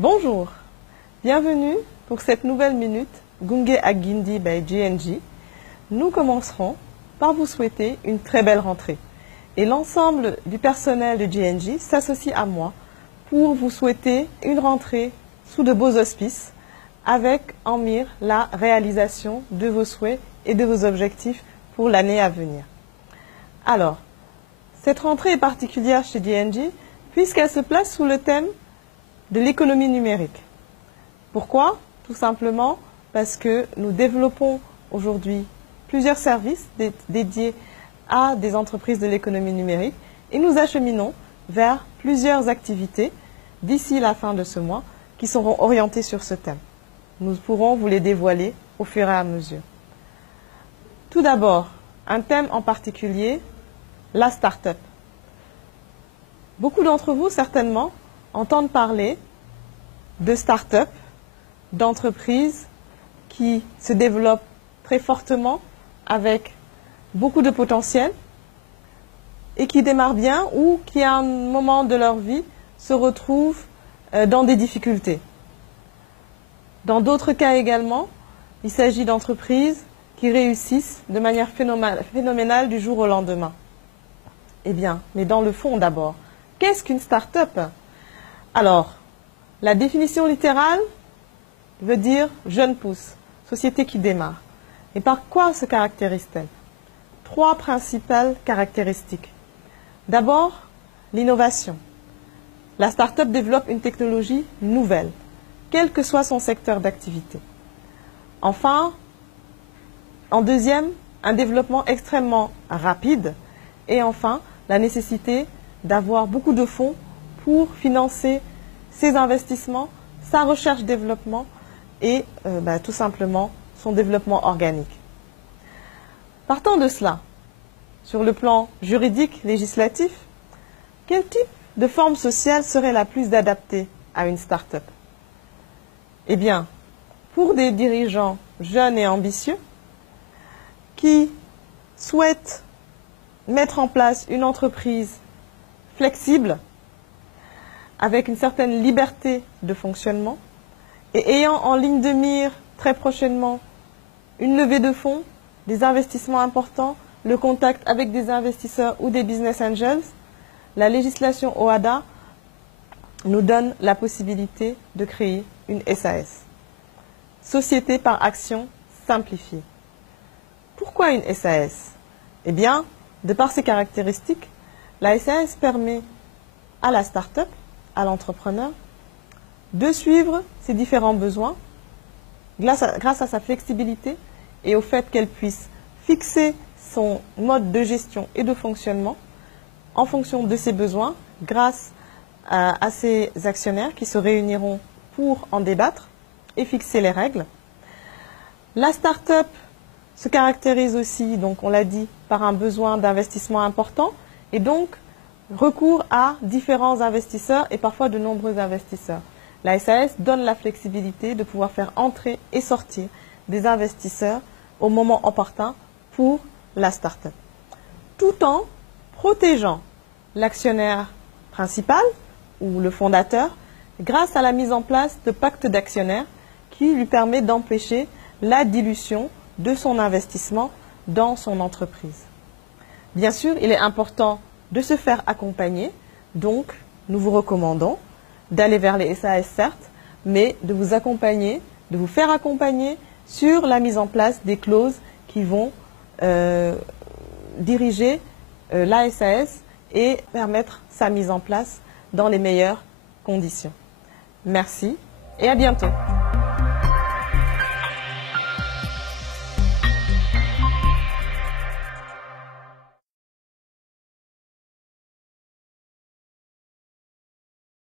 Bonjour, bienvenue pour cette nouvelle minute Gunge ak Gindi by GNG. Nous commencerons par vous souhaiter une très belle rentrée. Et l'ensemble du personnel de GNG s'associe à moi pour vous souhaiter une rentrée sous de beaux auspices avec en mire la réalisation de vos souhaits et de vos objectifs pour l'année à venir. Alors, cette rentrée est particulière chez GNG puisqu'elle se place sous le thème de l'économie numérique. Pourquoi? Tout simplement parce que nous développons aujourd'hui plusieurs services dédiés à des entreprises de l'économie numérique et nous acheminons vers plusieurs activités d'ici la fin de ce mois qui seront orientées sur ce thème. Nous pourrons vous les dévoiler au fur et à mesure. Tout d'abord, un thème en particulier, la start-up. Beaucoup d'entre vous, certainement, entendent parler de start-up, d'entreprises qui se développent très fortement avec beaucoup de potentiel et qui démarrent bien ou qui, à un moment de leur vie, se retrouvent dans des difficultés. Dans d'autres cas également, il s'agit d'entreprises qui réussissent de manière phénoménale du jour au lendemain. Eh bien, mais dans le fond d'abord, qu'est-ce qu'une start-up? Alors, la définition littérale veut dire jeune pousse, société qui démarre. Et par quoi se caractérise-t-elle? Trois principales caractéristiques. D'abord, l'innovation. La start-up développe une technologie nouvelle, quel que soit son secteur d'activité. Enfin, en deuxième, un développement extrêmement rapide. Et enfin, la nécessité d'avoir beaucoup de fonds pour financer ses investissements, sa recherche-développement et tout simplement son développement organique. Partant de cela, sur le plan juridique, législatif, quel type de forme sociale serait la plus adaptée à une start-up? Eh bien, pour des dirigeants jeunes et ambitieux qui souhaitent mettre en place une entreprise flexible, avec une certaine liberté de fonctionnement, et ayant en ligne de mire très prochainement une levée de fonds, des investissements importants, le contact avec des investisseurs ou des business angels, la législation OHADA nous donne la possibilité de créer une SAS. Société par action simplifiée. Pourquoi une SAS? Eh bien, de par ses caractéristiques, la SAS permet à la start-up, à l'entrepreneur, de suivre ses différents besoins grâce à sa flexibilité et au fait qu'elle puisse fixer son mode de gestion et de fonctionnement en fonction de ses besoins grâce à ses actionnaires qui se réuniront pour en débattre et fixer les règles. La start-up se caractérise aussi, donc on l'a dit, par un besoin d'investissement important et donc recours à différents investisseurs et parfois de nombreux investisseurs. La SAS donne la flexibilité de pouvoir faire entrer et sortir des investisseurs au moment opportun pour la start-up, tout en protégeant l'actionnaire principal ou le fondateur grâce à la mise en place de pactes d'actionnaires qui lui permet d'empêcher la dilution de son investissement dans son entreprise. Bien sûr, il est important de se faire accompagner, donc nous vous recommandons d'aller vers les SAS certes, mais de vous accompagner, de vous faire accompagner sur la mise en place des clauses qui vont diriger la SAS et permettre sa mise en place dans les meilleures conditions. Merci et à bientôt.